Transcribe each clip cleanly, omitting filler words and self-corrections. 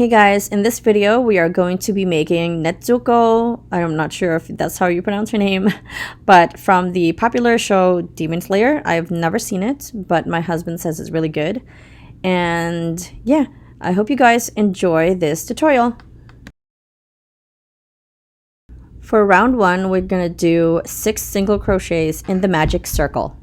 Hey guys, in this video we are going to be making Nezuko. I'm not sure if that's how you pronounce her name, but from the popular show Demonslayer. I've never seen it, but my husband says it's really good. And yeah, I hope you guys enjoy this tutorial. For round 1, we're gonna do 6 single crochets in the magic circle.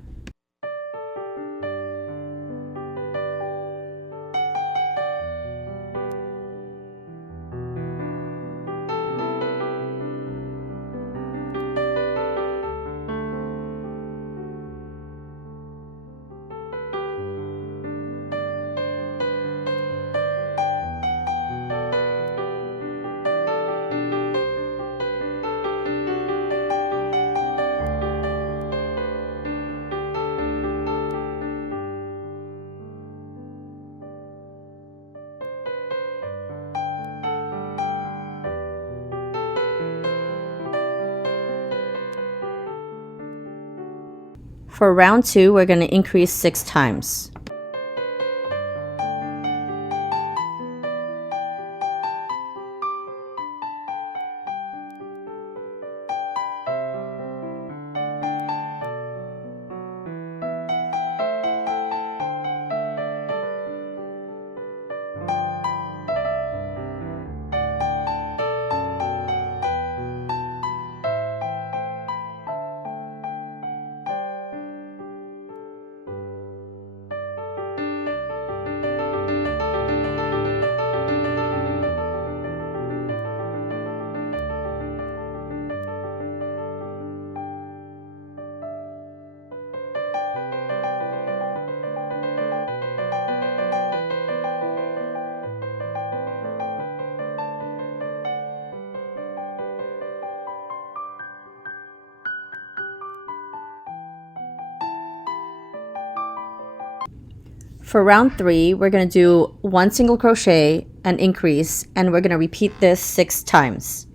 For round 2, we're going to increase 6 times. For round 3, we're going to do 1 single crochet and increase, and we're going to repeat this 6 times.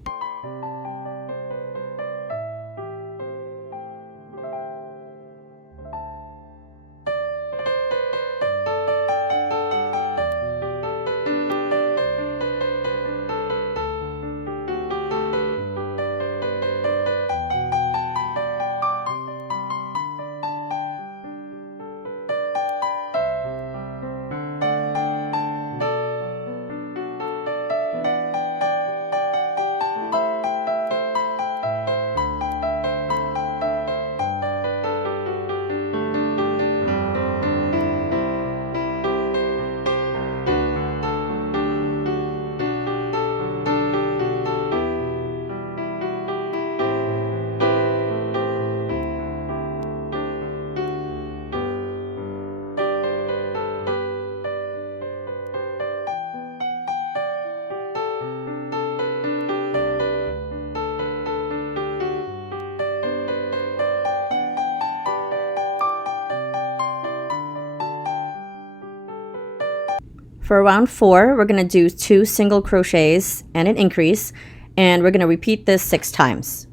For round 4, we're going to do 2 single crochets and an increase, and we're going to repeat this 6 times.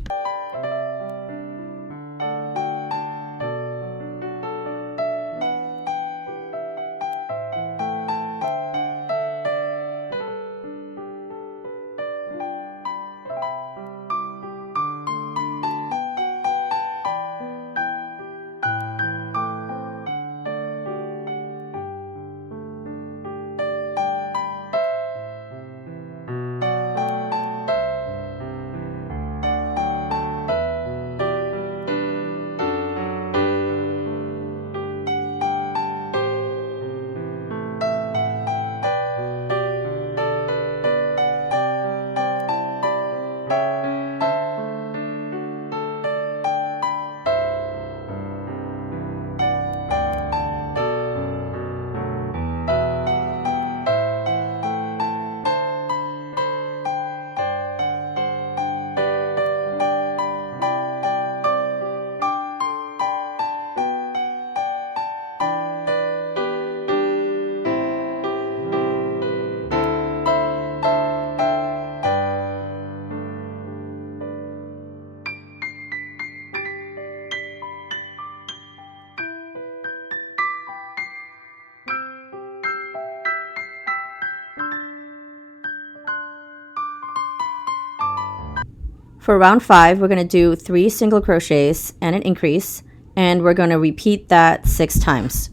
For round 5, we're going to do 3 single crochets and an increase, and we're going to repeat that 6 times.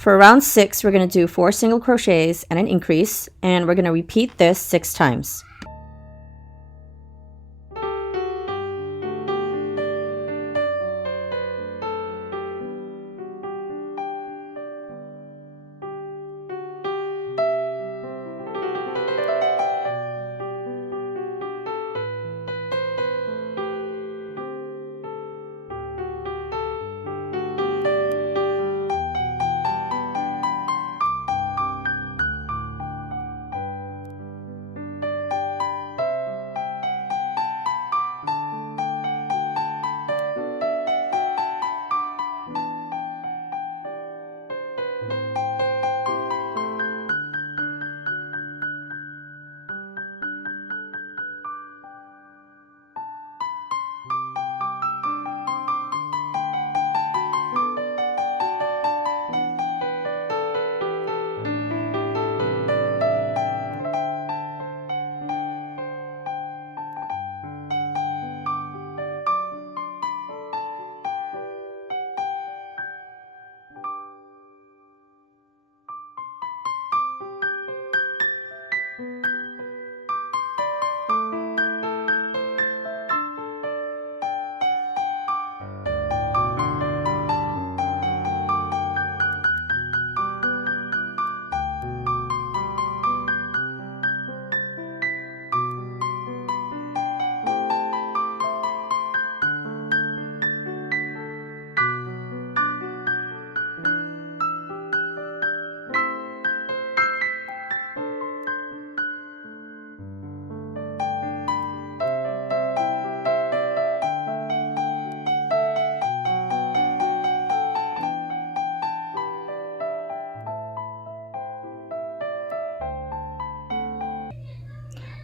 For round 6, we're going to do 4 single crochets and an increase, and we're going to repeat this 6 times.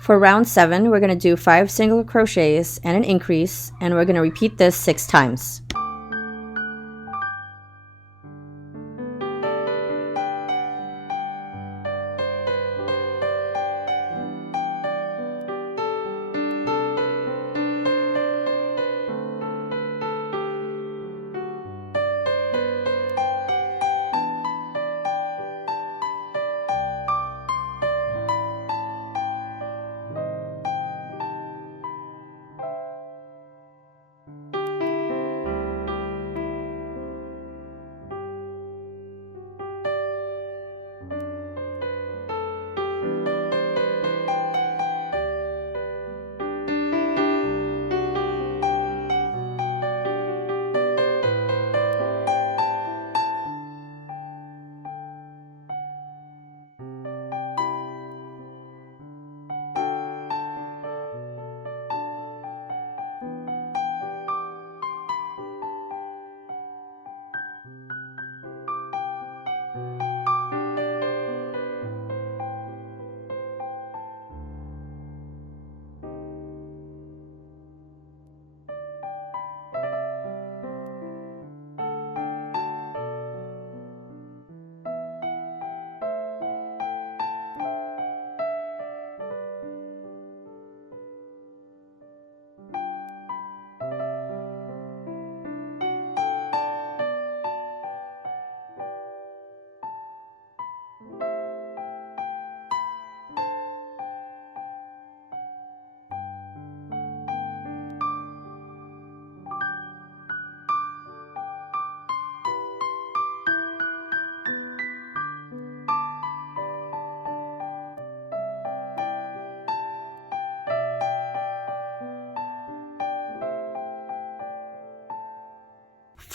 For round 7, we're going to do 5 single crochets and an increase, and we're going to repeat this 6 times.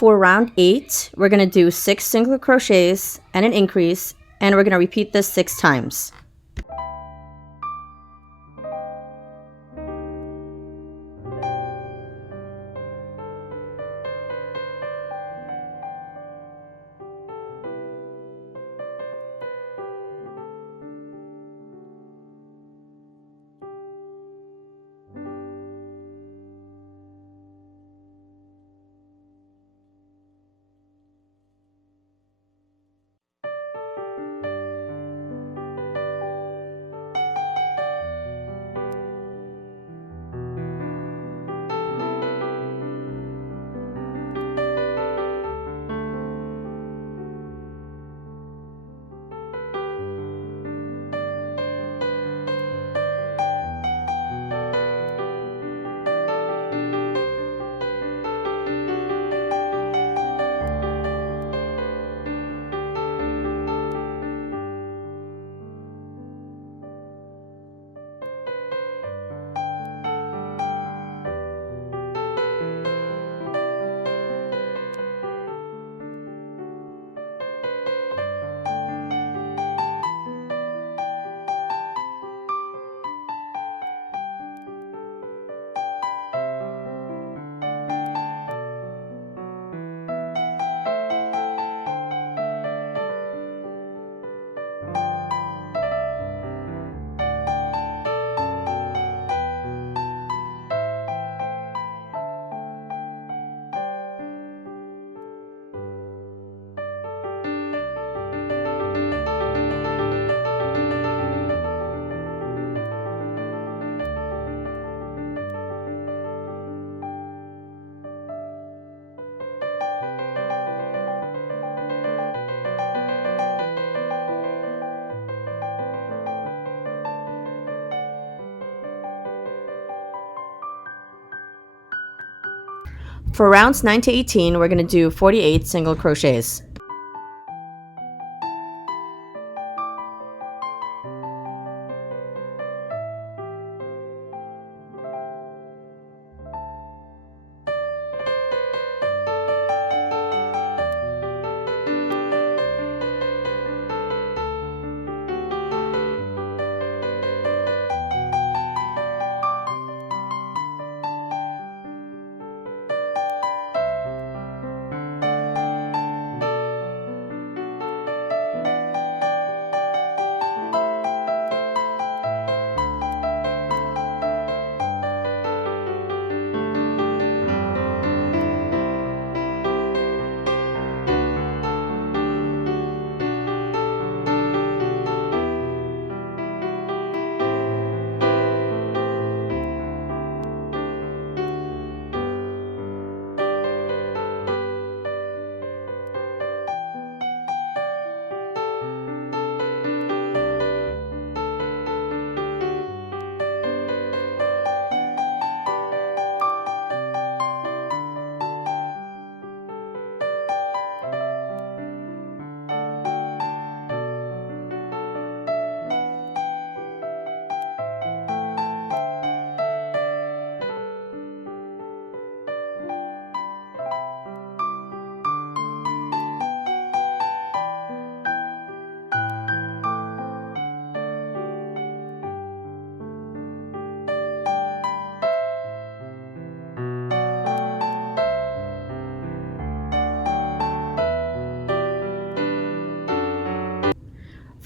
For round 8, we're going to do 6 single crochets and an increase, and we're going to repeat this 6 times. For rounds 9 to 18, we're going to do 48 single crochets.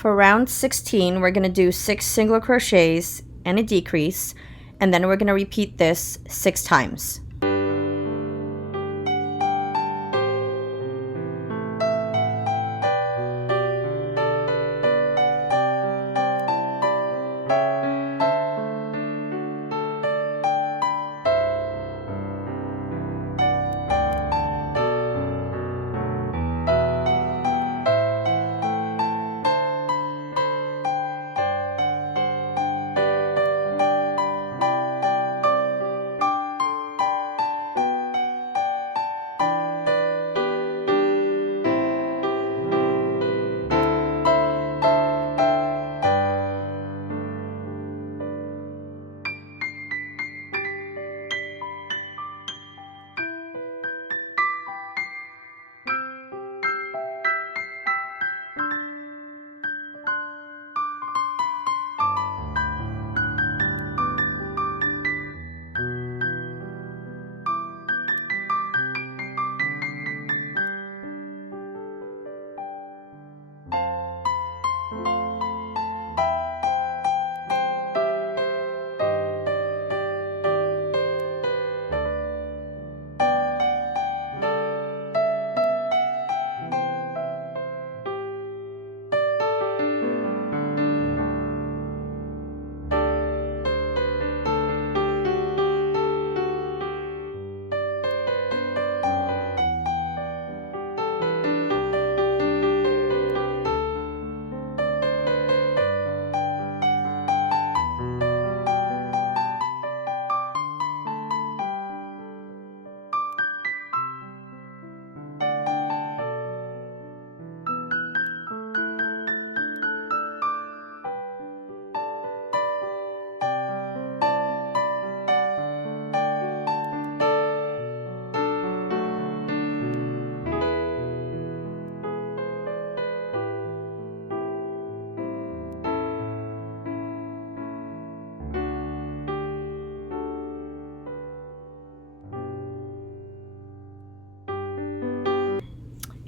For round 16, we're going to do 6 single crochets and a decrease, and then we're going to repeat this 6 times.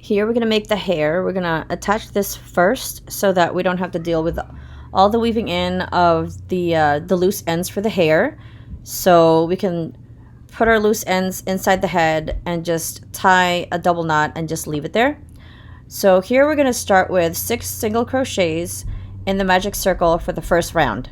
Here we're going to make the hair. We're going to attach this first so that we don't have to deal with all the weaving in of the loose ends for the hair. So we can put our loose ends inside the head and just tie a double knot and just leave it there. So here we're going to start with 6 single crochets in the magic circle for the first round.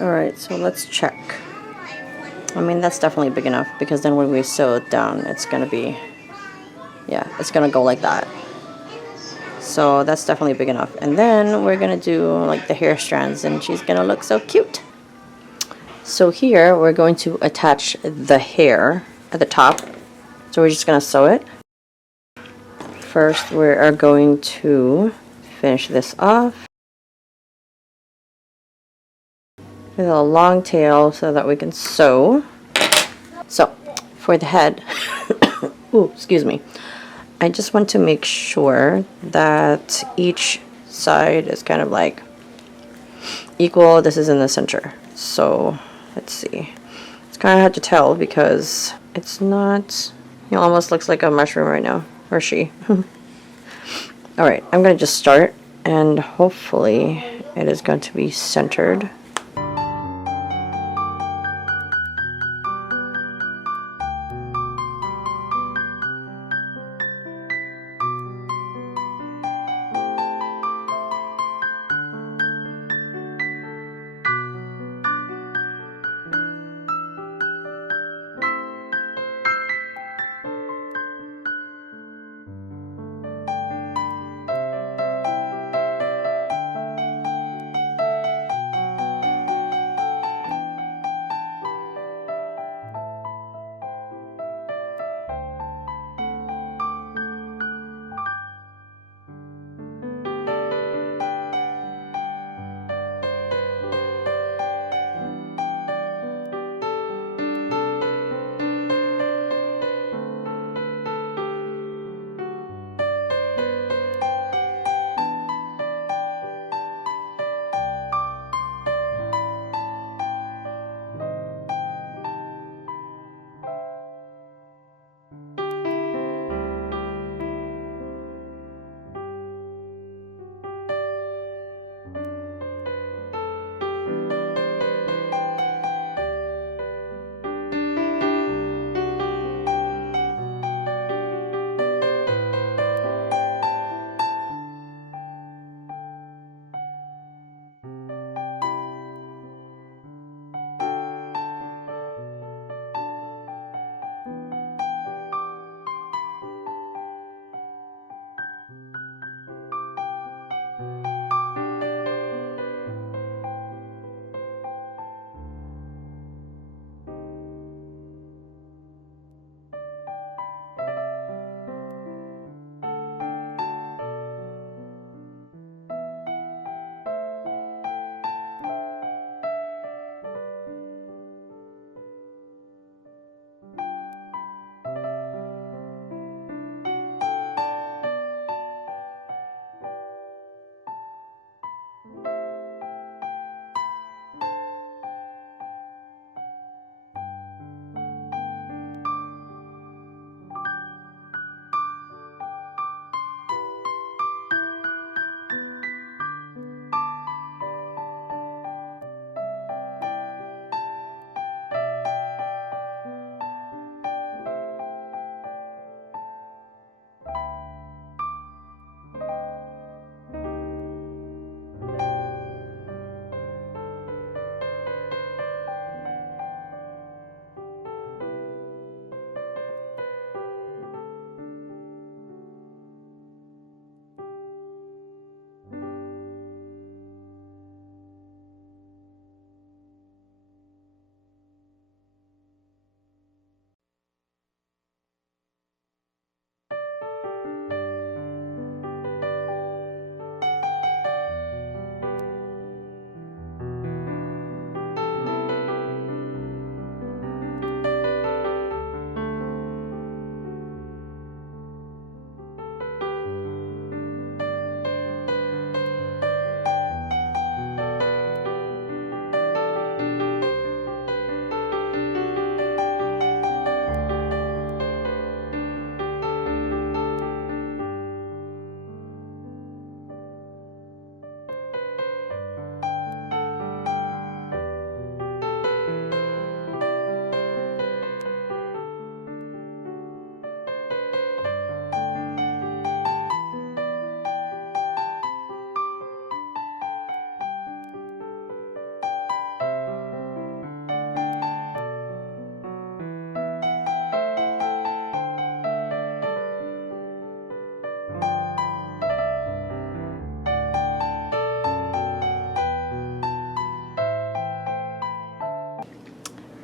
Alright, so let's check. I mean, that's definitely big enough because then when we sew it down, it's gonna be, yeah, it's gonna go like that. So that's definitely big enough. And then we're gonna do like the hair strands and she's gonna look so cute. So here we're going to attach the hair at the top. So we're just gonna sew it. First we are going to finish this off with a long tail so that we can sew. So for the head, ooh, excuse me, I just want to make sure that each side is kind of like equal. This is in the center. So let's see. It's kind of hard to tell because it's not, it almost looks like a mushroom right now, or she. Alright, I'm going to just start and hopefully it is going to be centered.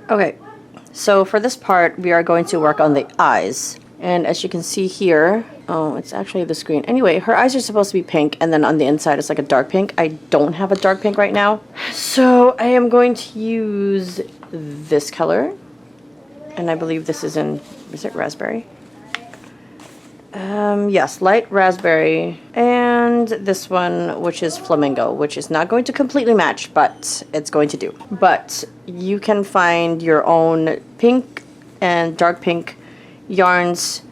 Okay, so for this part, we are going to work on the eyes. And as you can see here, oh, it's actually the screen. Anyway, her eyes are supposed to be pink, and then on the inside it's like a dark pink. I don't have a dark pink right now. So I am going to use this color. And I believe this is it raspberry? Yes, light raspberry. And this one, which is flamingo, which is not going to completely match, but it's going to do. But you can find your own pink and dark pink yarns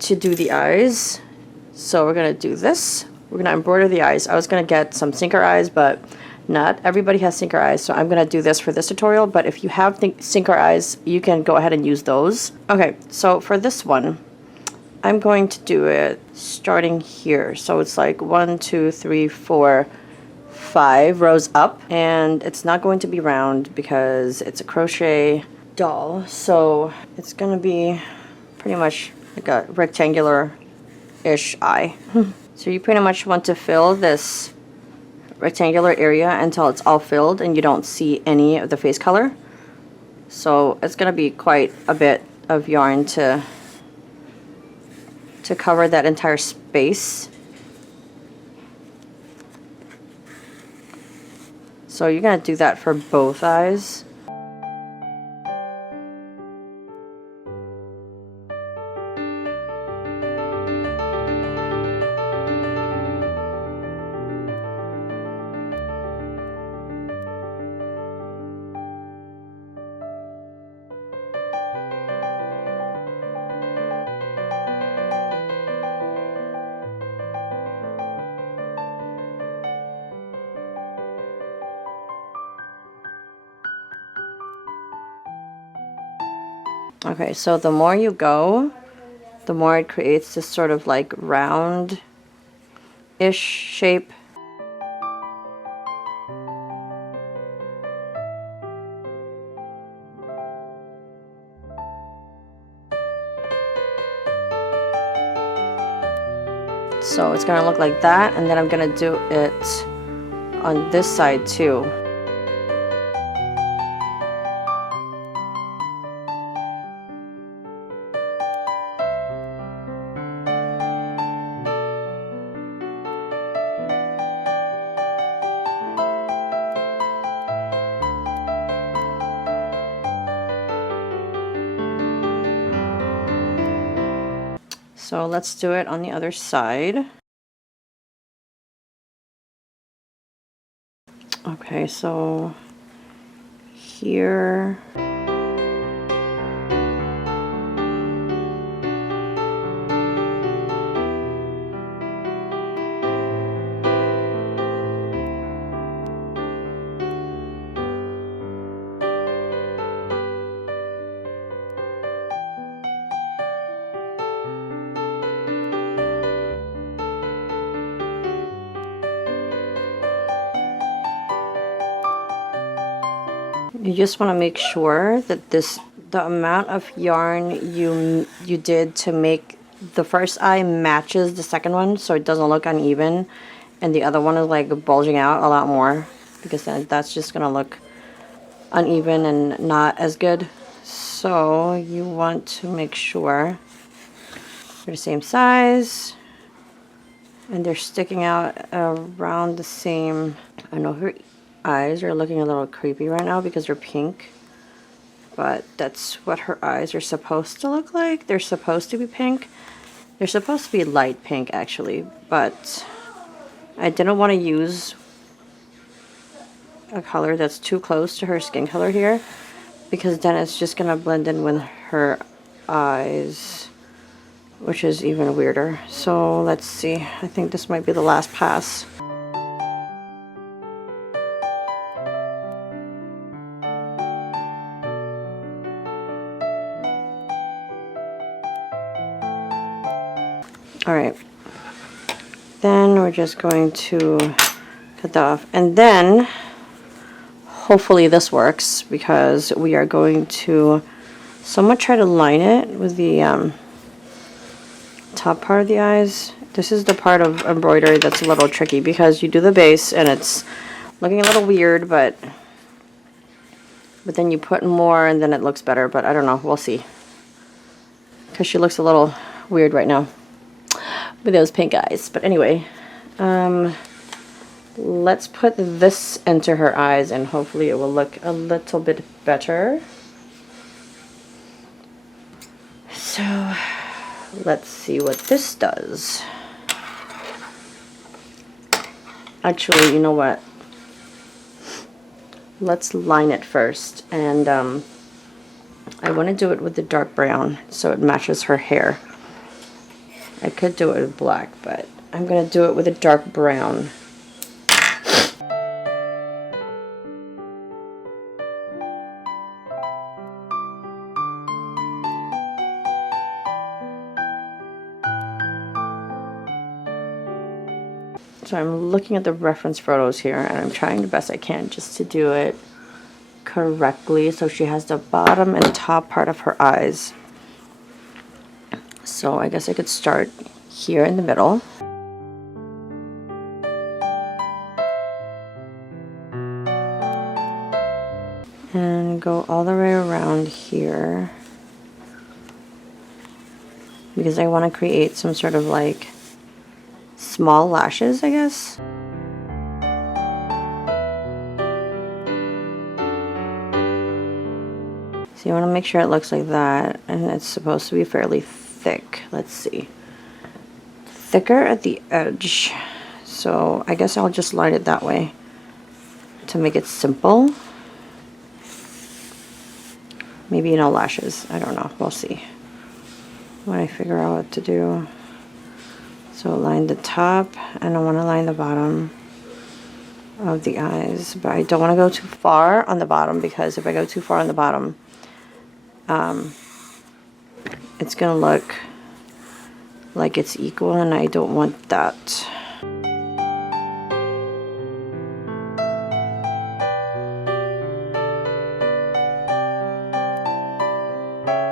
to do the eyes. So we're going to do this. We're going to embroider the eyes. I was going to get some sinker eyes, but not everybody has sinker eyes, so I'm going to do this for this tutorial. But if you have sinker eyes, you can go ahead and use those. Okay, so for this one, I'm going to do it starting here. So it's like 1, 2, 3, 4, 5 rows up. And it's not going to be round because it's a crochet doll. So it's going to be pretty much like a rectangular-ish eye. So you pretty much want to fill this rectangular area until it's all filled and you don't see any of the face color. So it's going to be quite a bit of yarn to cover that entire space. So you're going to do that for both eyes. Okay, so the more you go, the more it creates this sort of like round-ish shape. So it's gonna look like that, and then I'm gonna do it on this side too. So let's do it on the other side. Okay, so here. You just want to make sure that the amount of yarn you did to make the first eye matches the second one, so it doesn't look uneven, and the other one is like bulging out a lot more, because then that's just gonna look uneven and not as good. So you want to make sure they're the same size and they're sticking out around the same. I know her eyes are looking a little creepy right now because they're pink, but that's what her eyes are supposed to look like. They're supposed to be pink. They're supposed to be light pink actually, but I didn't want to use a color that's too close to her skin color here, because then it's just gonna blend in with her eyes, which is even weirder. So let's see, I think this might be the last pass. Alright, then we're just going to cut that off, and then hopefully this works, because we are going to somewhat try to line it with the top part of the eyes. This is the part of embroidery that's a little tricky, because you do the base and it's looking a little weird, but But then you put more and then it looks better, but I don't know, we'll see. Because she looks a little weird right now with those pink eyes. But anyway, let's put this into her eyes and hopefully it will look a little bit better. So let's see what this does. Actually, you know what? Let's line it first, and I want to do it with the dark brown so it matches her hair. I could do it with black, but I'm going to do it with a dark brown. So I'm looking at the reference photos here, and I'm trying the best I can just to do it correctly so she has the bottom and top part of her eyes. So I guess I could start here in the middle. And go all the way around here. Because I want to create some sort of like small lashes, I guess. So you want to make sure it looks like that, and it's supposed to be fairly thick. Let's see. Thicker at the edge. So I guess I'll just line it that way to make it simple. Maybe no lashes. I don't know. We'll see when I figure out what to do. So line the top, and I want to line the bottom of the eyes, but I don't want to go too far on the bottom, because if I go too far on the bottom, it's going to look like it's equal, and I don't want that.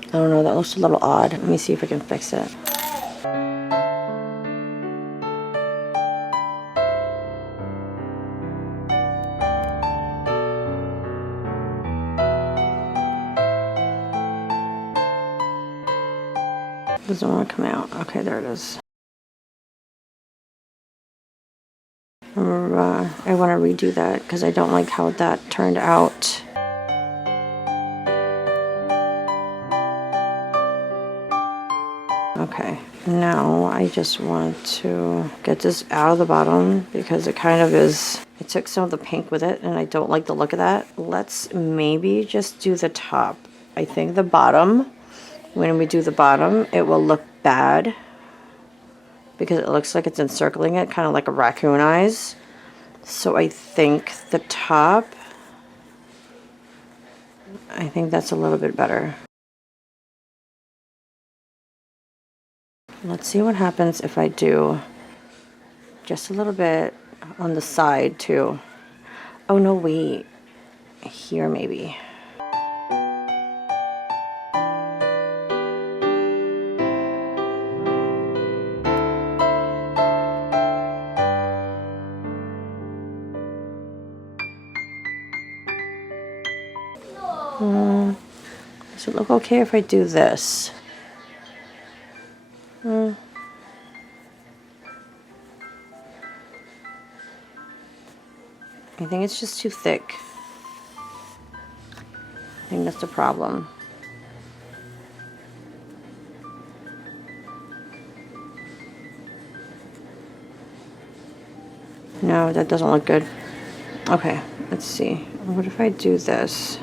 I don't know, that looks a little odd. Let me see if I can fix it. Doesn't want to come out. Okay, there it is. I want to redo that because I don't like how that turned out. Okay, now I just want to get this out of the bottom because it kind of is, I took some of the pink with it and I don't like the look of that. Let's maybe just do the top. I think the bottom, when we do the bottom, it will look bad because it looks like it's encircling it, kind of like a raccoon eyes. So I think the top, I think that's a little bit better. Let's see what happens if I do just a little bit on the side too. Oh no, wait. Here maybe. Does it look okay if I do this? I think it's just too thick. I think that's the problem. No, that doesn't look good. Okay, let's see. What if I do this?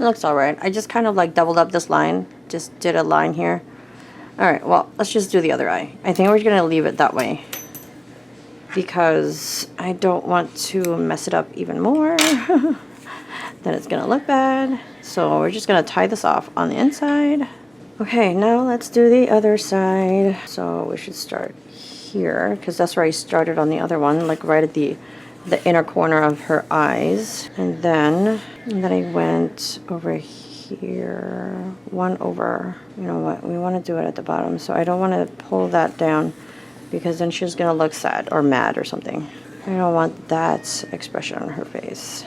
It looks alright. I just kind of like doubled up this line. Just did a line here. Alright, well, let's just do the other eye. I think we're going to leave it that way because I don't want to mess it up even more. then it's gonna look bad. So we're just gonna tie this off on the inside. Okay, now let's do the other side. So we should start here because that's where I started on the other one, like right at the inner corner of her eyes. And then I went over here, one over. You know what, we want to do it at the bottom, so I don't want to pull that down because then she's gonna look sad or mad or something. I don't want that expression on her face.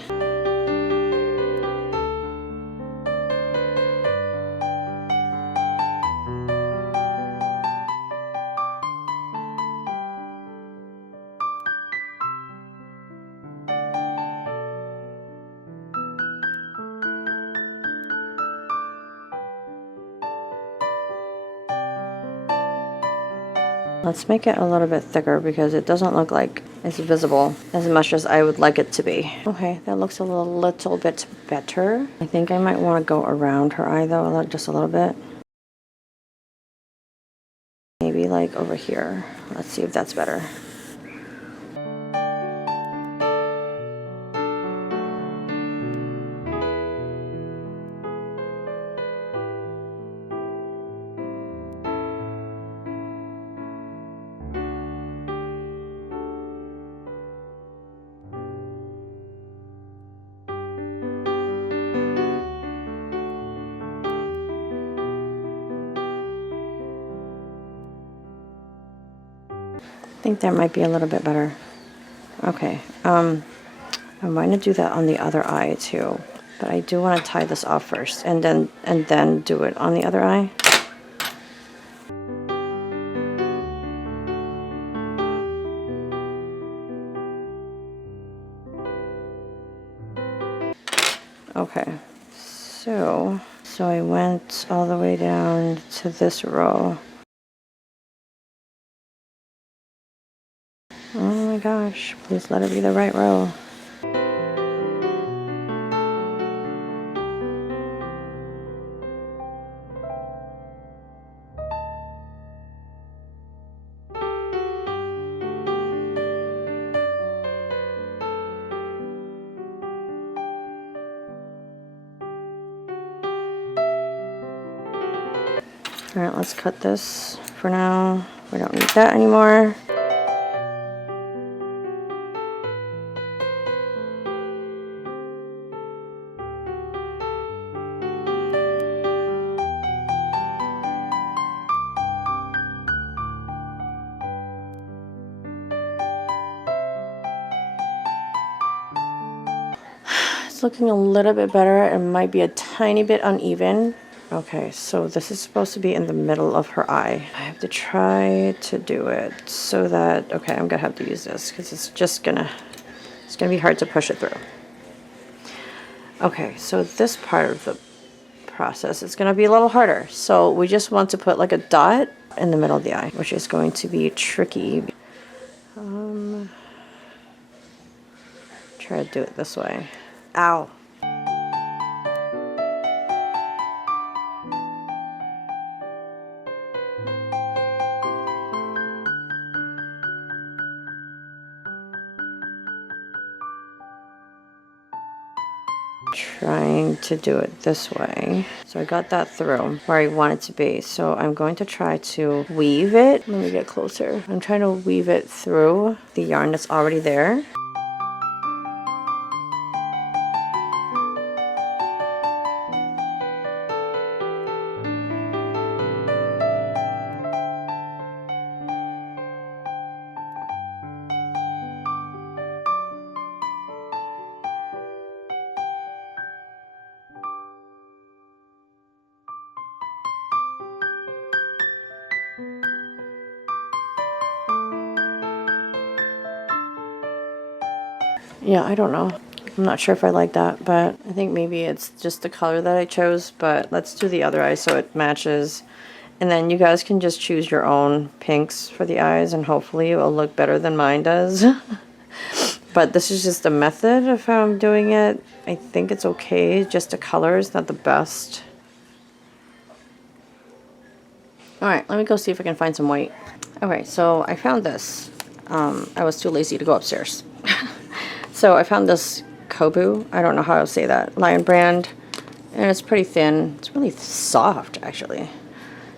Let's make it a little bit thicker because it doesn't look like it's visible as much as I would like it to be. Okay, that looks a little bit better. I think I might want to go around her eye though, just a little bit. Maybe like over here. Let's see if that's better. I think that might be a little bit better. Okay, I'm going to do that on the other eye too, but I do want to tie this off first and then do it on the other eye. Okay, so I went all the way down to this row. Oh my gosh, please let it be the right row. All right, let's cut this for now. We don't need that anymore. It's looking a little bit better. It might be a tiny bit uneven. Okay, so this is supposed to be in the middle of her eye. I have to try to do it so that, okay, I'm gonna have to use this because it's gonna be hard to push it through. Okay, so this part of the process is gonna be a little harder. So we just want to put like a dot in the middle of the eye, which is going to be tricky. Try to do it this way. Ow. Trying to do it this way. So I got that through where I want it to be. So I'm going to try to weave it. Let me get closer. I'm trying to weave it through the yarn that's already there. Yeah, I don't know. I'm not sure if I like that, but I think maybe it's just the color that I chose, but let's do the other eye so it matches. And then you guys can just choose your own pinks for the eyes and hopefully it will look better than mine does. But this is just a method of how I'm doing it. I think it's okay, just the color is not the best. Alright, let me go see if I can find some white. Okay, so I found this. I was too lazy to go upstairs. So I found this Kobu. I don't know how to say that. Lion brand. And it's pretty thin. It's really soft, actually.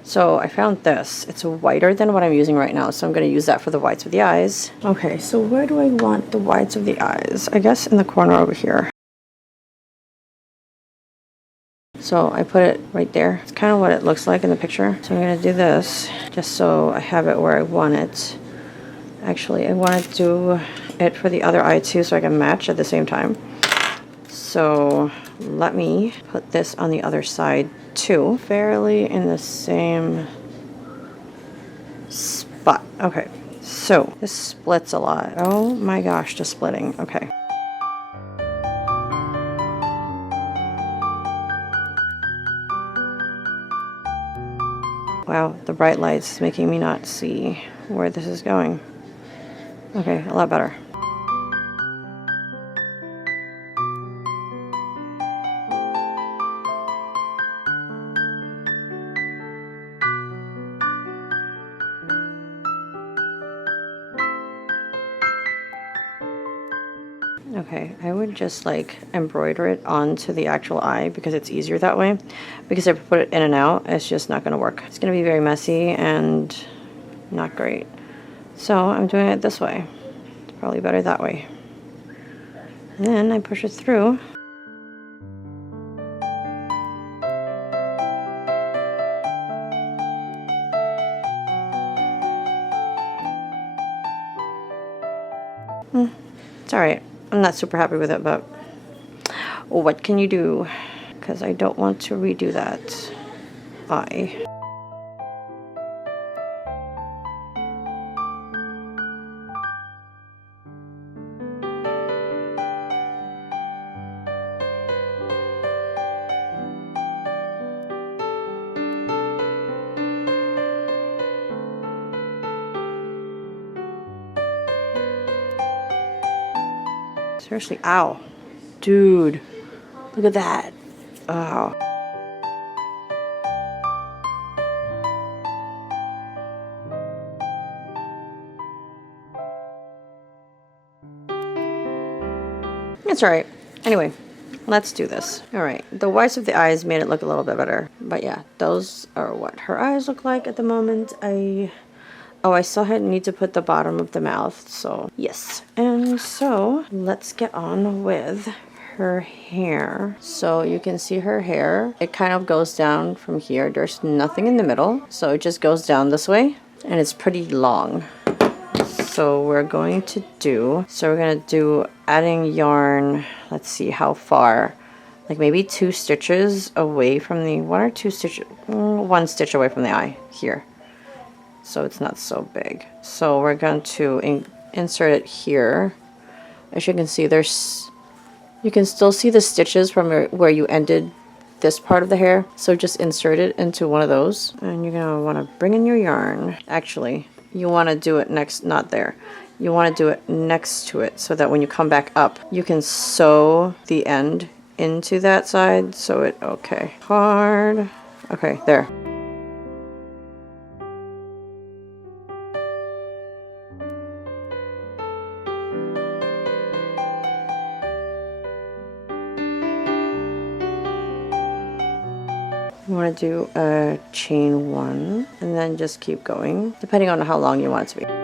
So I found this. It's whiter than what I'm using right now, so I'm going to use that for the whites of the eyes. Okay, so where do I want the whites of the eyes? I guess in the corner over here. So I put it right there. It's kind of what it looks like in the picture. So I'm going to do this just so I have it where I want it. Actually, I want to do it for the other eye too so I can match at the same time. So let me put this on the other side too, fairly in the same spot. Okay, so this splits a lot. Oh my gosh, the splitting. Okay. Wow, the bright light's making me not see where this is going. Okay, a lot better. Okay, I would just like embroider it onto the actual eye because it's easier that way. Because if I put it in and out, it's just not going to work. It's going to be very messy and not great. So I'm doing it this way. It's probably better that way. And then I push it through. It's alright. I'm not super happy with it, but what can you do? Because I don't want to redo that eye. Seriously, ow. Dude, look at that. Oh. It's alright. Anyway, let's do this. Alright, the whites of the eyes made it look a little bit better. But yeah, those are what her eyes look like at the moment. I still need to put the bottom of the mouth, so yes. And so let's get on with her hair. So you can see her hair. It kind of goes down from here. There's nothing in the middle, so it just goes down this way, and it's pretty long. So we're going to do adding yarn. Let's see how far. Like maybe 2 stitches away from the one stitch away from the eye here. So it's not so big. So we're going to insert it here. As you can see, you can still see the stitches from where you ended this part of the hair. So just insert it into one of those, and you're gonna want to bring in your yarn. Actually, you want to do it not there. You want to do it next to it so that when you come back up, you can sew the end into that side. So okay, hard. Okay, there. You want to do a chain 1 and then just keep going, depending on how long you want it to be.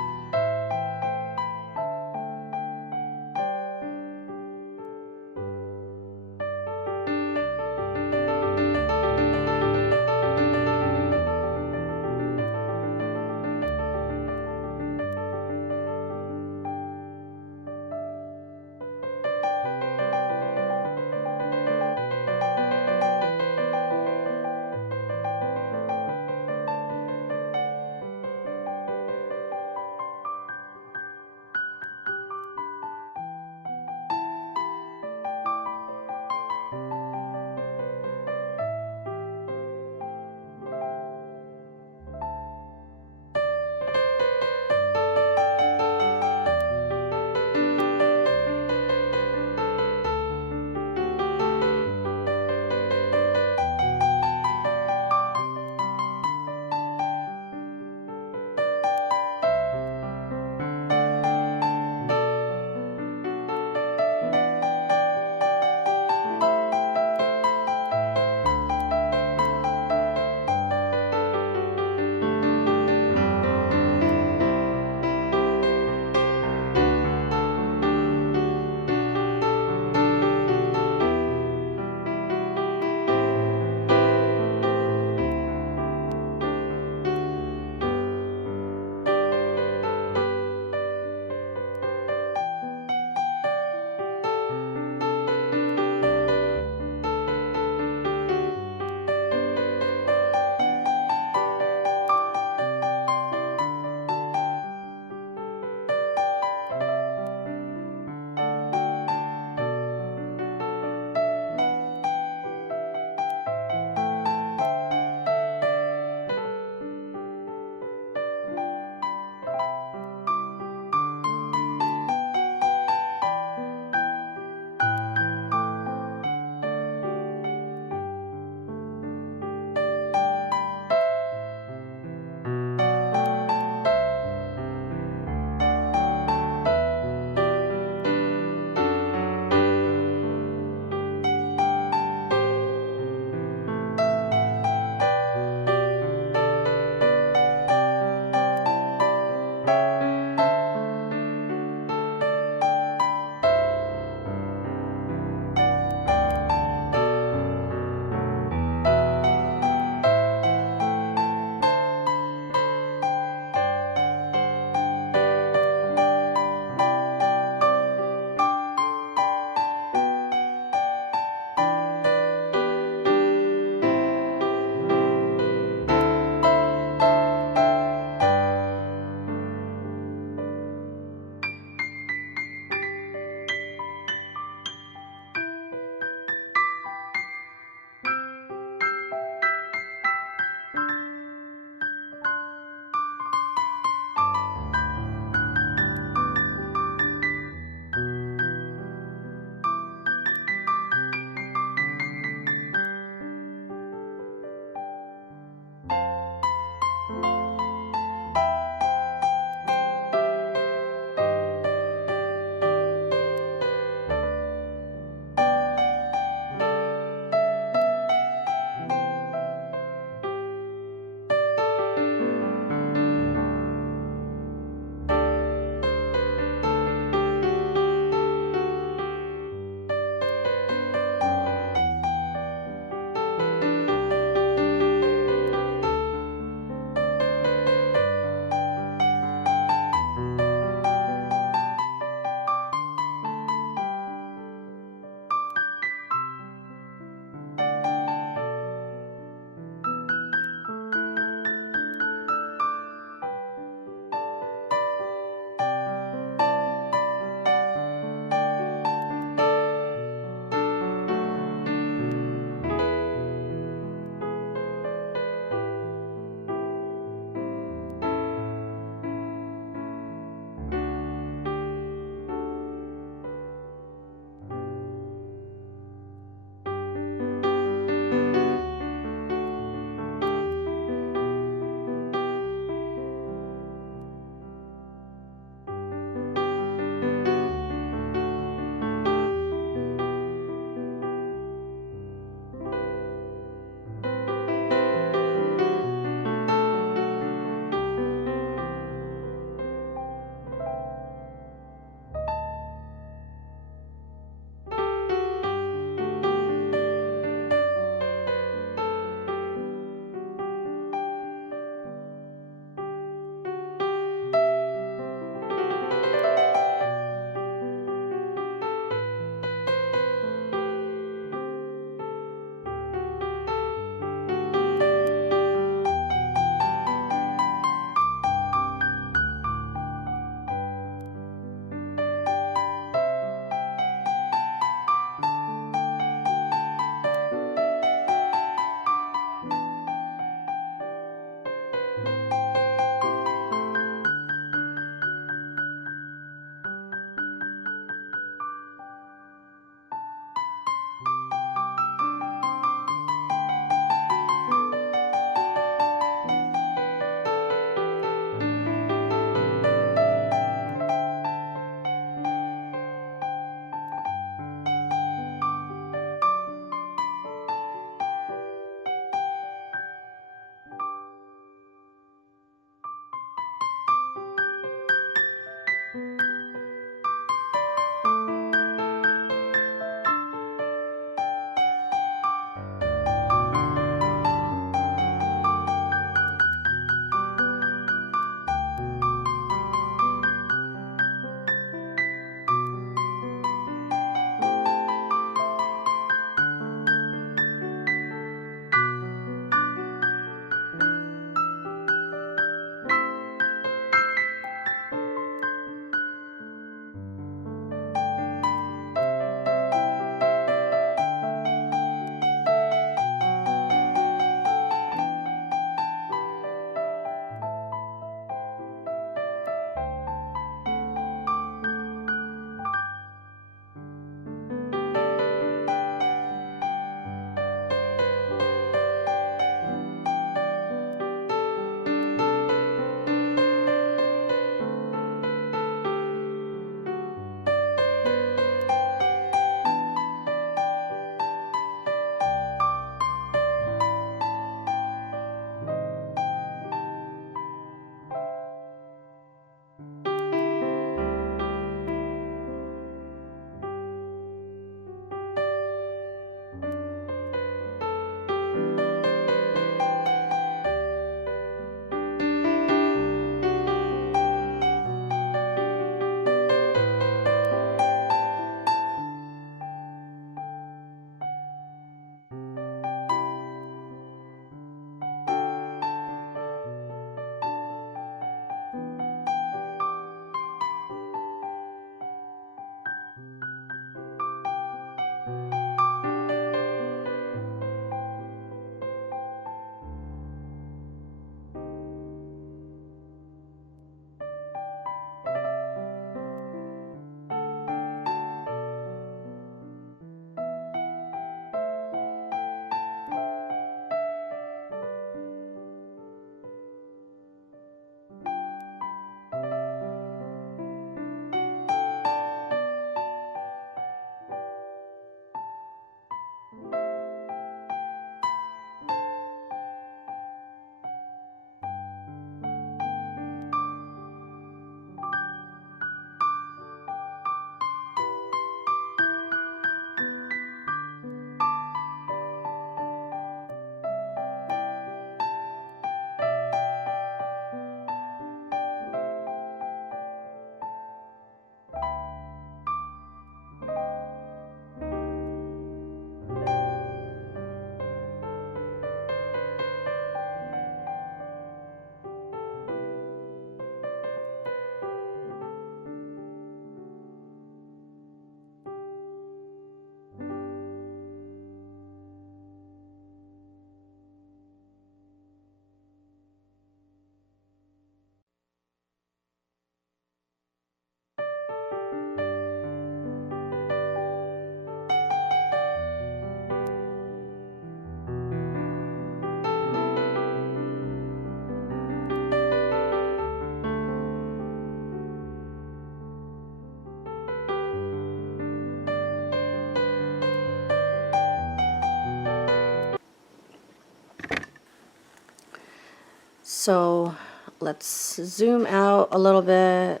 So let's zoom out a little bit.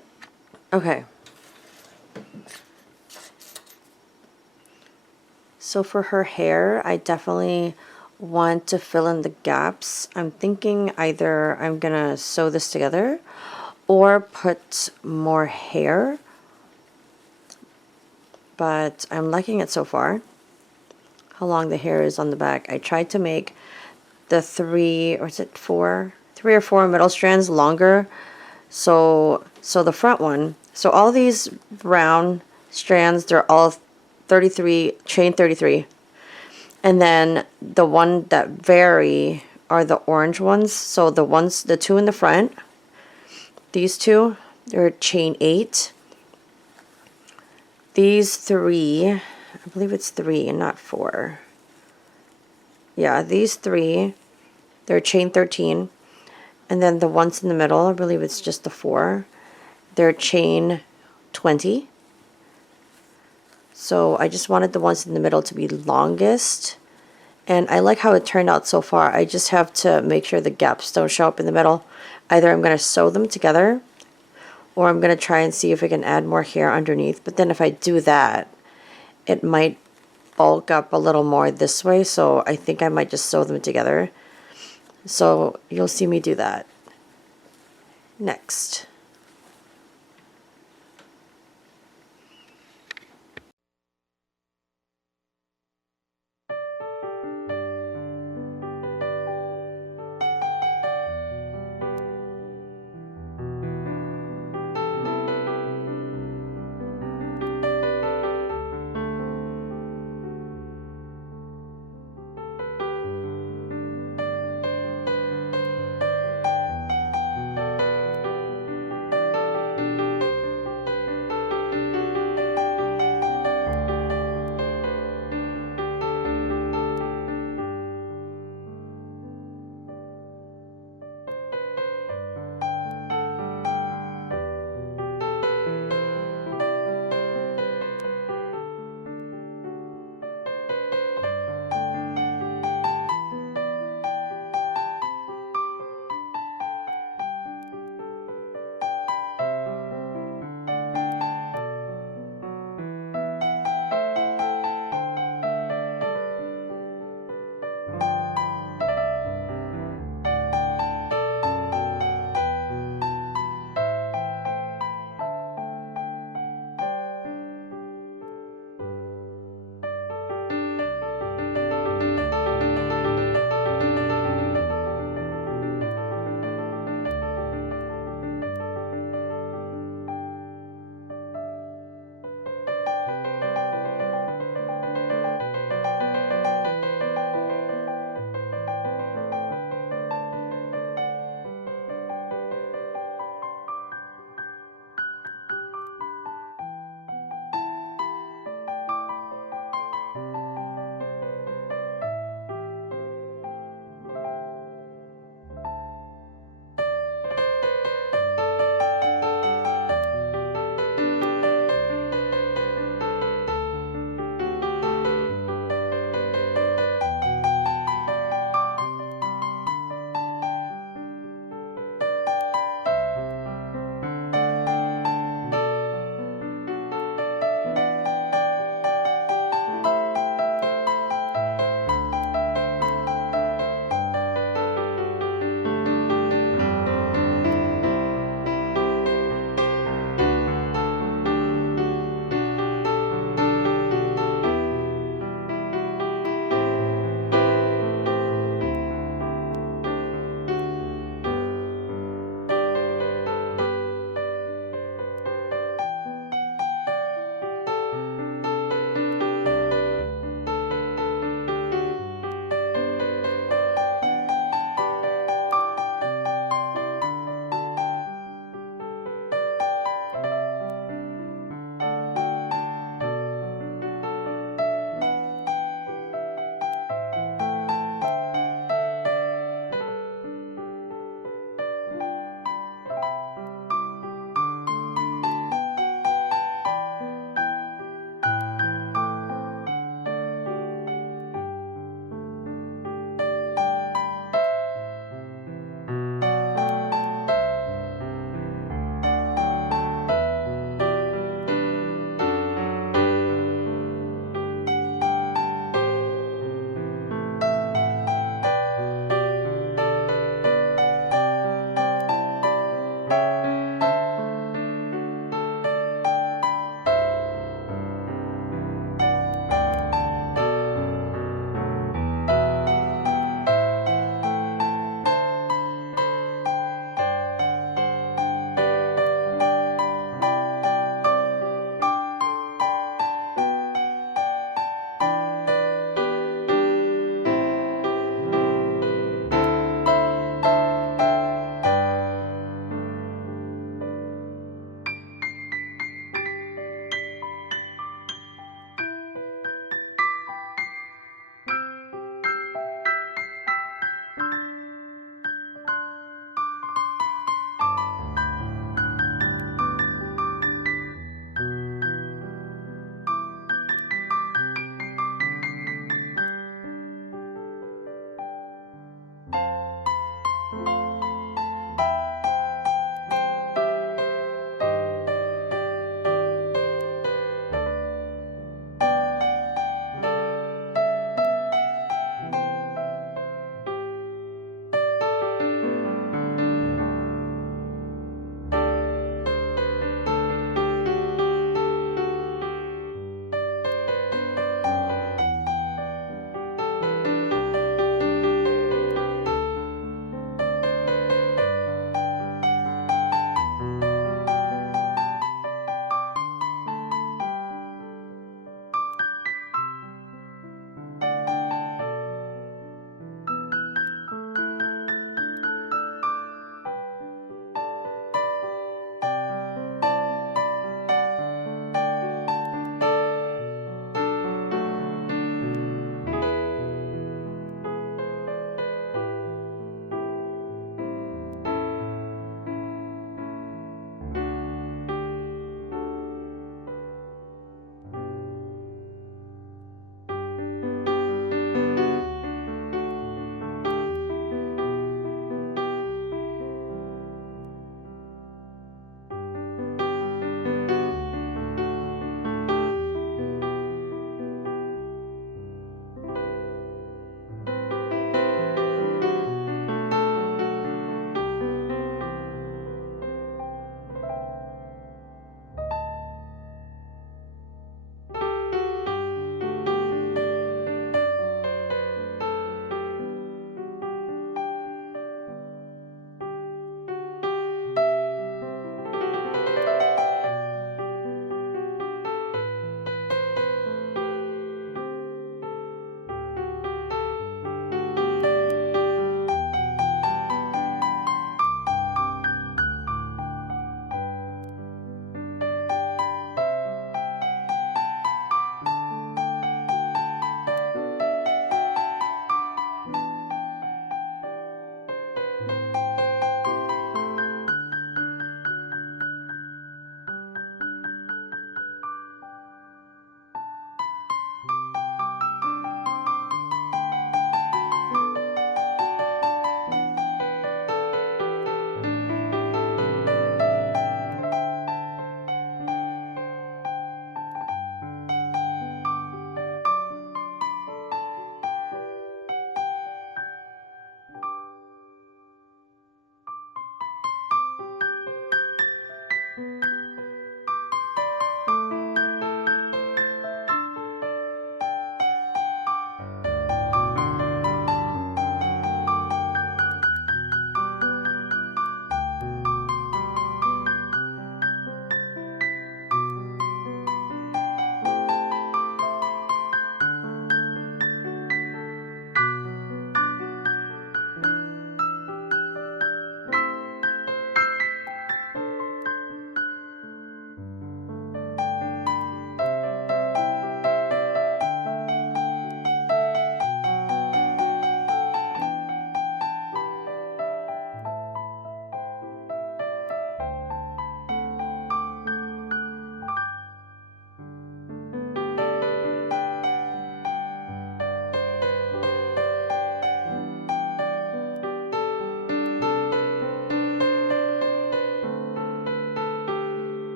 Okay. So for her hair, I definitely want to fill in the gaps. I'm thinking either I'm gonna sew this together or put more hair, but I'm liking it so far. How long the hair is on the back. I tried to make the three or four middle strands longer. So the front one, so all these brown strands, they're all 33, chain 33. And then the one that vary are the orange ones. So the two in the front, these two, they're chain 8. These three, I believe it's 3 and not 4. Yeah, these 3, they're chain 13. And then the ones in the middle, I believe it's just the 4. They're chain 20. So I just wanted the ones in the middle to be longest. And I like how it turned out so far. I just have to make sure the gaps don't show up in the middle. Either I'm going to sew them together, or I'm going to try and see if I can add more hair underneath. But then if I do that, it might bulk up a little more this way. So I think I might just sew them together. So you'll see me do that next.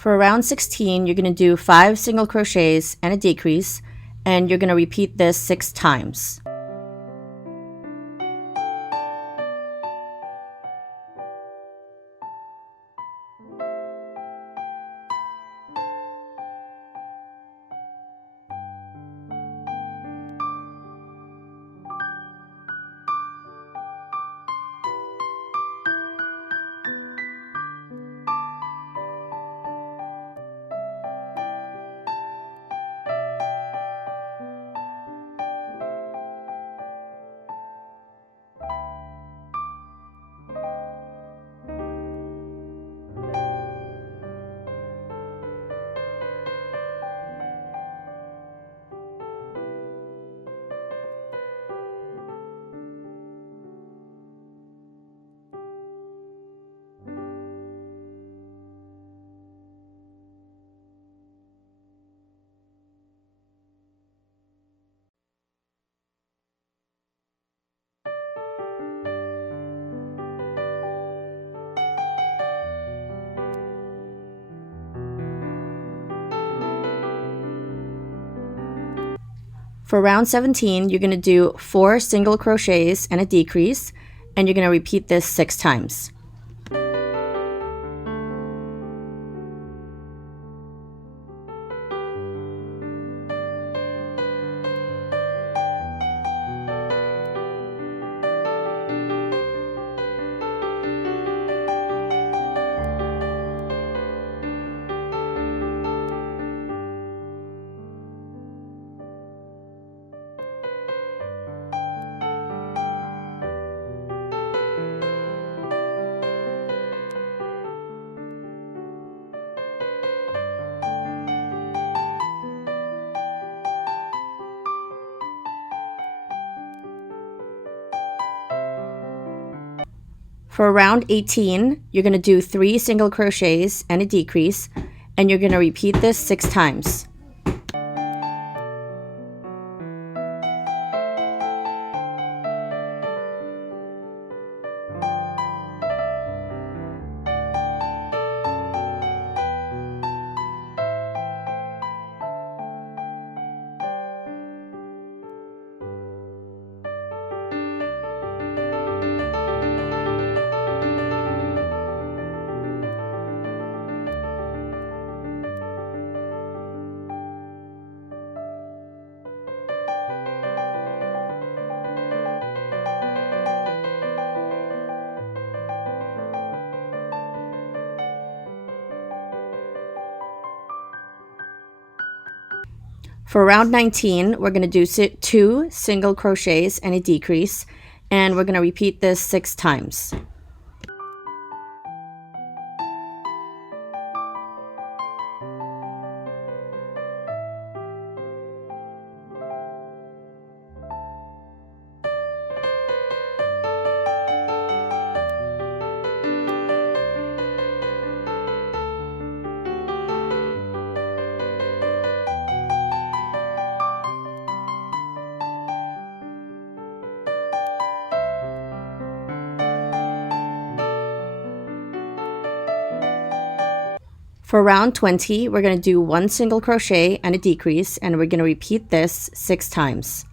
For round 16, you're going to do 5 single crochets and a decrease, and you're going to repeat this 6 times. For round 17, you're going to do 4 single crochets and a decrease, and you're going to repeat this 6 times. For round 18, you're going to do 3 single crochets and a decrease, and you're going to repeat this 6 times. For round 19, we're going to do 2 single crochets and a decrease, and we're going to repeat this 6 times. For round 20, we're going to do 1 single crochet and a decrease, and we're going to repeat this 6 times.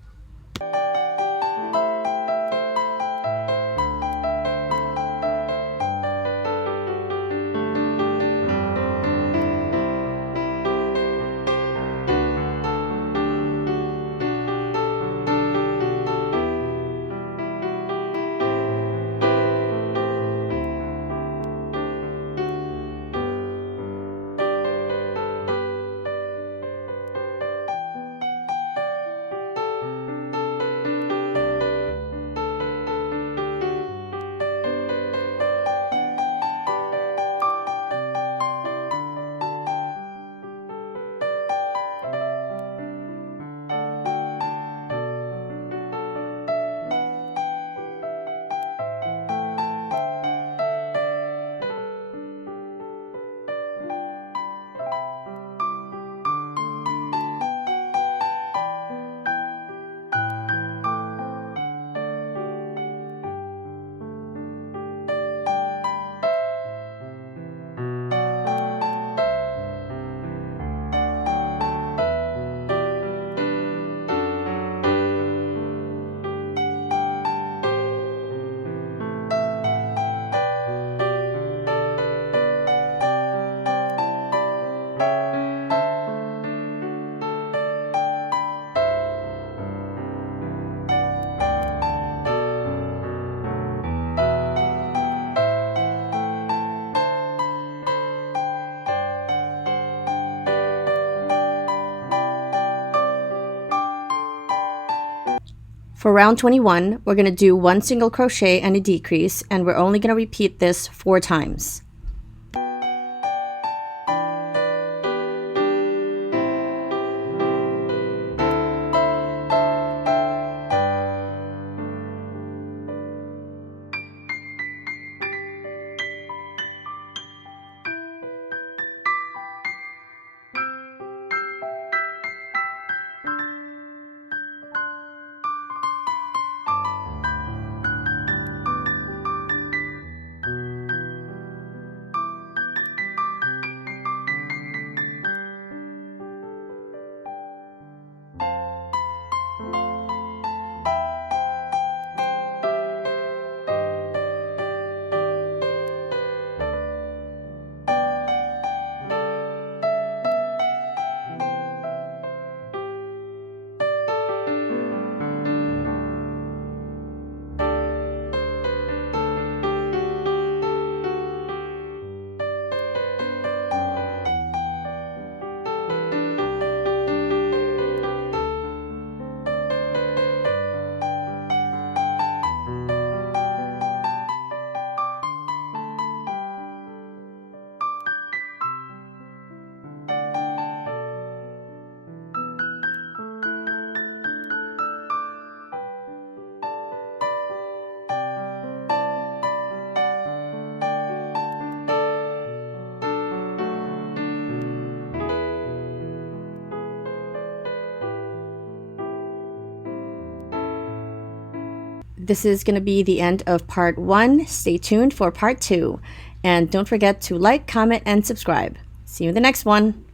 For round 21, we're going to do 1 single crochet and a decrease, and we're only going to repeat this 4 times. This is going to be the end of part 1. Stay tuned for part 2. And don't forget to like, comment, and subscribe. See you in the next one.